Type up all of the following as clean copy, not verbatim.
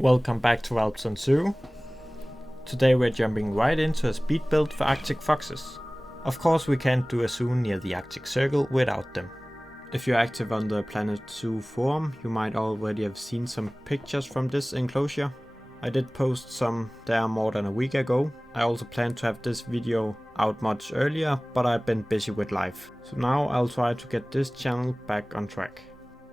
Welcome back to Valpsund Zoo. Today we're jumping right into a speed build for Arctic foxes. Of course we can't do a zoo near the Arctic Circle without them. If you're active on the Planet Zoo forum, you might already have seen some pictures from this enclosure. I did post some there more than a week ago. I also planned to have this video out much earlier, but I've been busy with life. So now I'll try to get this channel back on track.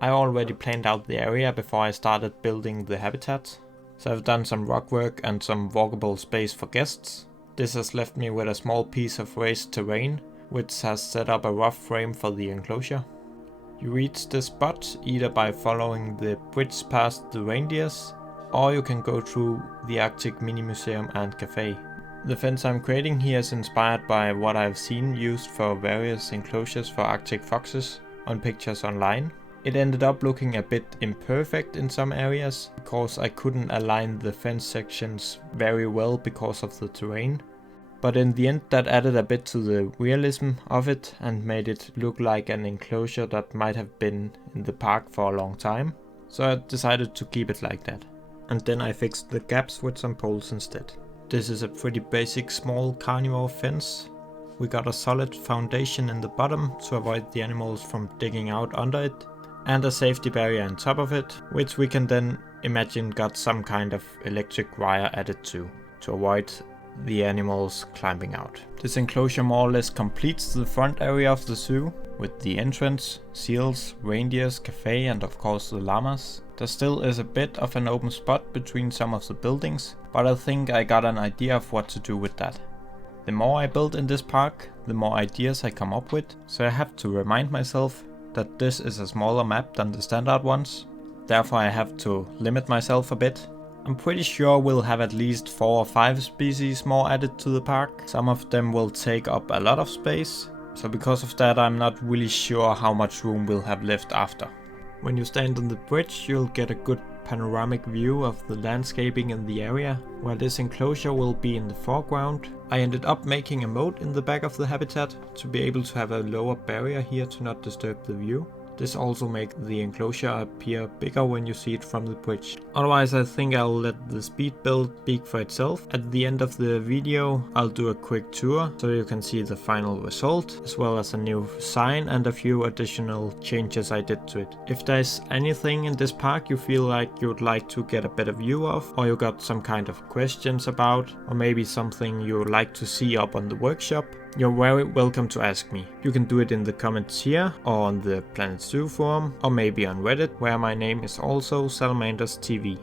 I already planned out the area before I started building the habitat. So I've done some rock work and some walkable space for guests. This has left me with a small piece of raised terrain, which has set up a rough frame for the enclosure. You reach this spot either by following the bridge past the reindeers, or you can go through the Arctic Mini Museum and Cafe. The fence I'm creating here is inspired by what I've seen used for various enclosures for Arctic foxes on pictures online. It ended up looking a bit imperfect in some areas, because I couldn't align the fence sections very well because of the terrain. But in the end that added a bit to the realism of it and made it look like an enclosure that might have been in the park for a long time. So I decided to keep it like that. And then I fixed the gaps with some poles instead. This is a pretty basic small carnivore fence. We got a solid foundation in the bottom to avoid the animals from digging out under it, and a safety barrier on top of it, which we can then imagine got some kind of electric wire added to avoid the animals climbing out. This enclosure more or less completes the front area of the zoo, with the entrance, seals, reindeers, cafe and of course the llamas. There still is a bit of an open spot between some of the buildings, but I think I got an idea of what to do with that. The more I build in this park, the more ideas I come up with, so I have to remind myself that this is a smaller map than the standard ones. Therefore I have to limit myself a bit. I'm pretty sure we'll have at least 4 or 5 species more added to the park. Some of them will take up a lot of space, so because of that I'm not really sure how much room we'll have left after. When you stand on the bridge you'll get a good panoramic view of the landscaping in the area, where this enclosure will be in the foreground. I ended up making a moat in the back of the habitat to be able to have a lower barrier here to not disturb the view. This also makes the enclosure appear bigger when you see it from the bridge. Otherwise I think I'll let the speed build speak for itself. At the end of the video I'll do a quick tour so you can see the final result, as well as a new sign and a few additional changes I did to it. If there's anything in this park you feel like you would like to get a better view of, or you got some kind of questions about, or maybe something you would like to see up on the workshop, you're very welcome to ask me. You can do it in the comments here, or on the Planet Zoo forum, or maybe on Reddit, where my name is also Salamanders TV.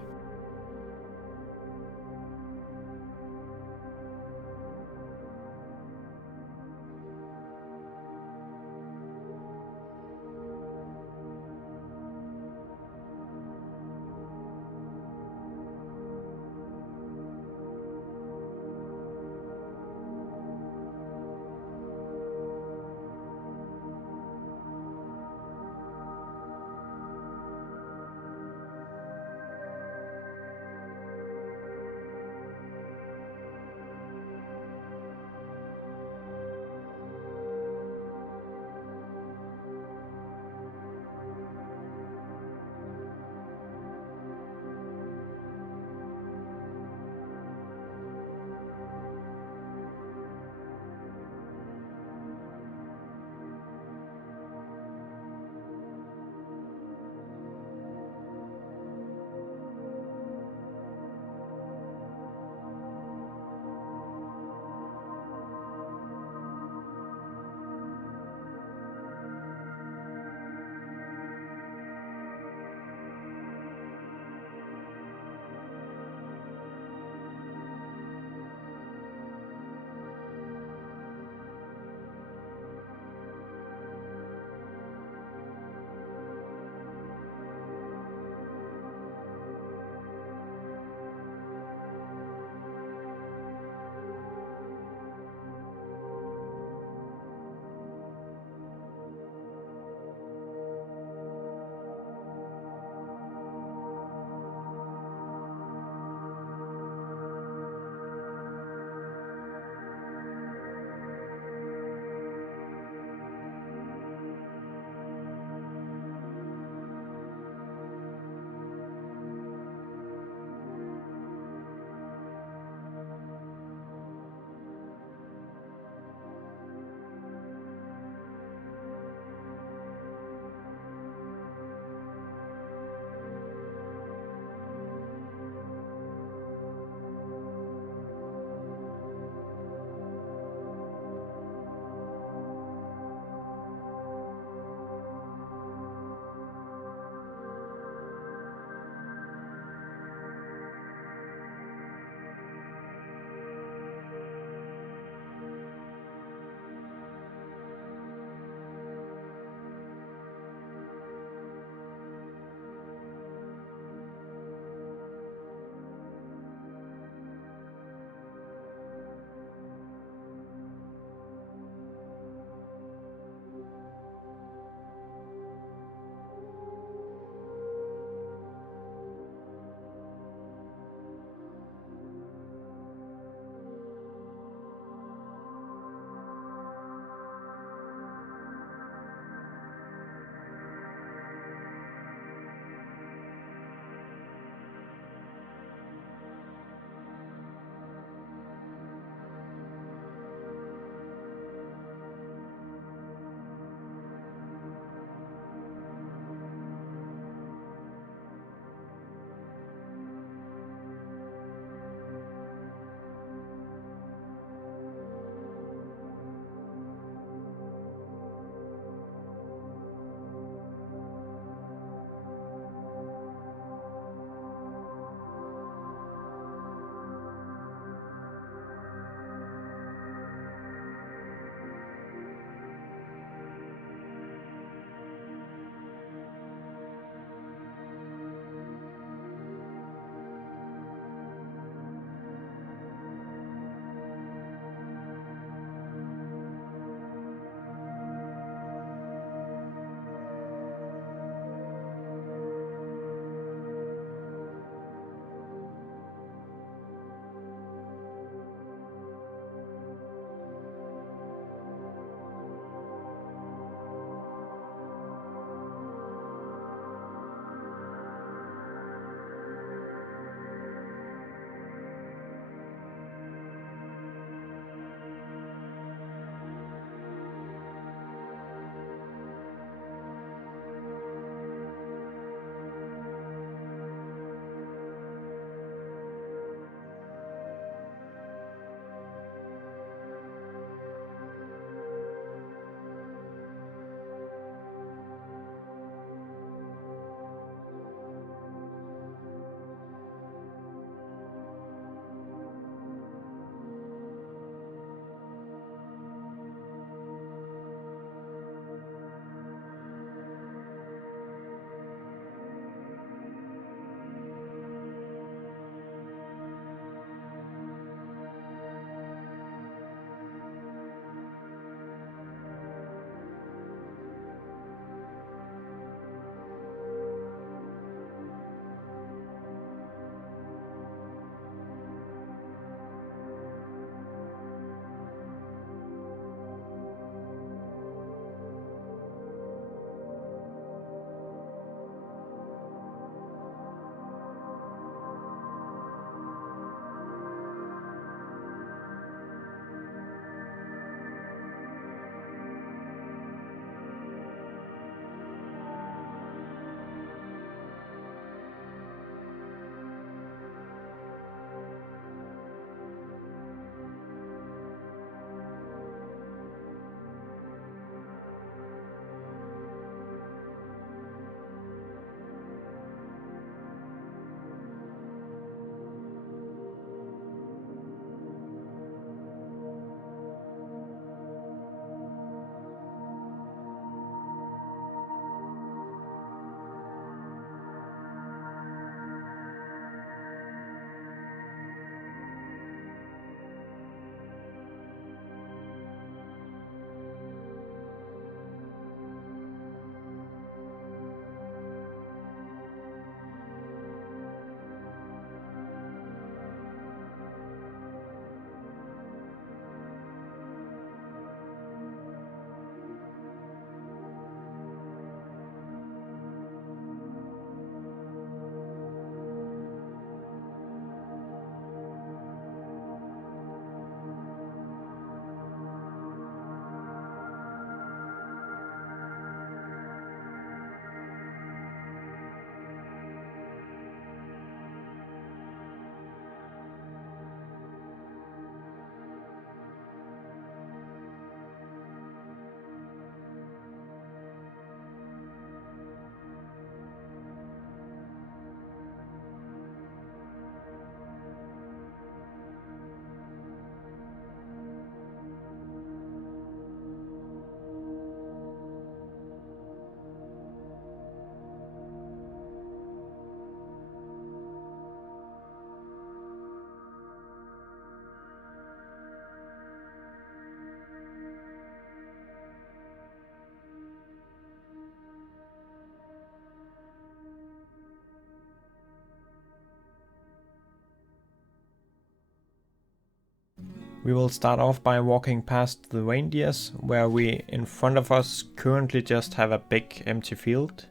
We will start off by walking past the reindeers, where we in front of us currently just have a big empty field.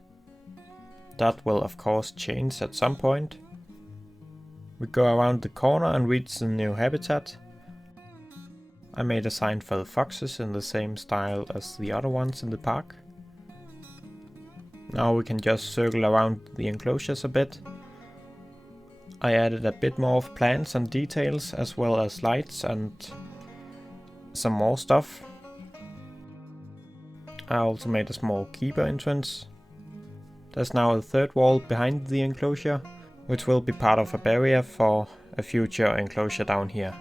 That will of course change at some point. We go around the corner and reach the new habitat. I made a sign for the foxes in the same style as the other ones in the park. Now we can just circle around the enclosures a bit. I added a bit more of plants and details, as well as lights and some more stuff. I also made a small keeper entrance. There's now a third wall behind the enclosure, which will be part of a barrier for a future enclosure down here.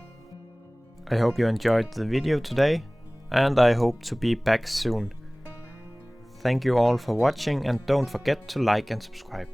I hope you enjoyed the video today, and I hope to be back soon. Thank you all for watching, and don't forget to like and subscribe.